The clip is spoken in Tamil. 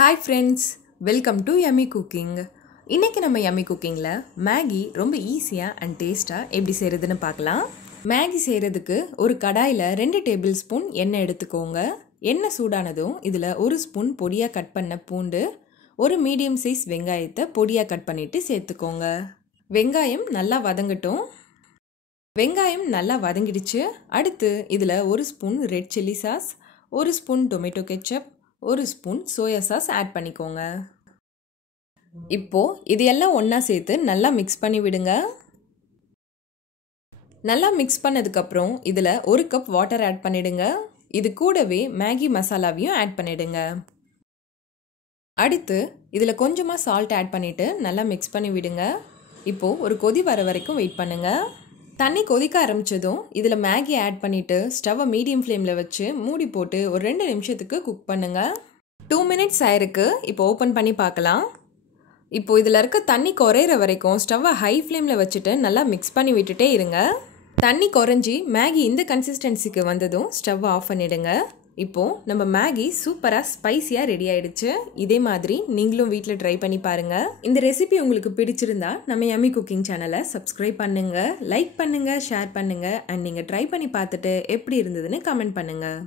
Hi friends, welcome to Yummy Cooking. இன்னைக்கு நம்ம Yummy Cookingல மேகி ரொம்ப ஈஸியா அண்ட் டேஸ்டா எப்படி செய்யறதுன்னு பார்க்கலாம். மேகி செய்யறதுக்கு ஒரு கடாயில 2 டேபிள் ஸ்பூன் எண்ணெய் எடுத்துக்கோங்க. எண்ணெய் சூடானதும் இதுல 1 ஸ்பூன் பொடியா கட் பண்ண பூண்டு, ஒரு மீடியம் சைஸ் வெங்காயத்தை பொடியா கட் பண்ணிட்டு சேர்த்துக்கோங்க. வெங்காயம் நல்லா வதங்கட்டும். வெங்காயம் நல்லா வதங்கிடுச்சு. அடுத்து இதுல 1 spoon red chilli sauce, 1 spoon tomato ketchup, 1 spoon soya sauce add பண்ணிக்கோங்க. இப்போ இது எல்லாம் ஒன்றா சேர்த்து நல்லா மிக்ஸ் பண்ணி விடுங்க. நல்லா மிக்ஸ் பண்ணதுக்கப்புறம் இதில் 1 கப் வாட்டர் ஆட் பண்ணிடுங்க. இது கூடவே மேகி மசாலாவையும் ஆட் பண்ணிடுங்க. அடுத்து இதில் கொஞ்சமாக சால்ட் ஆட் பண்ணிவிட்டு நல்லா மிக்ஸ் பண்ணி விடுங்க. இப்போது ஒரு கொதி வர வரைக்கும் வெயிட் பண்ணுங்கள். தண்ணி கொதிக்க ஆரம்பித்ததும் இதில் மேகி ஆட் பண்ணிவிட்டு ஸ்டவ்வை மீடியம் ஃப்ளேமில் வச்சு மூடி போட்டு ஒரு 2 நிமிஷத்துக்கு குக் பண்ணுங்கள். 2 மினிட்ஸ் ஆயிருக்கு. இப்போ ஓப்பன் பண்ணி பார்க்கலாம். இப்போது இதில் இருக்க தண்ணி குறையிற வரைக்கும் ஸ்டவ்வை ஹை ஃப்ளேமில் வச்சுட்டு நல்லா மிக்ஸ் பண்ணி விட்டுட்டே இருங்க. தண்ணி குறைஞ்சி மேகி இந்த கன்சிஸ்டன்சிக்கு வந்ததும் ஸ்டவ்வை ஆஃப் பண்ணிவிடுங்க. இப்போது நம்ம மேகி சூப்பராக ஸ்பைஸியாக ரெடி ஆகிடுச்சு. இதே மாதிரி நீங்களும் வீட்டில் ட்ரை பண்ணி பாருங்கள். இந்த ரெசிபி உங்களுக்கு பிடிச்சிருந்தா நம்ம யம்மி குக்கிங் சேனலை சப்ஸ்கிரைப் பண்ணுங்கள், லைக் பண்ணுங்கள், ஷேர் பண்ணுங்கள் அண்ட் நீங்கள் ட்ரை பண்ணி பார்த்துட்டு எப்படி இருந்ததுன்னு கமெண்ட் பண்ணுங்கள்.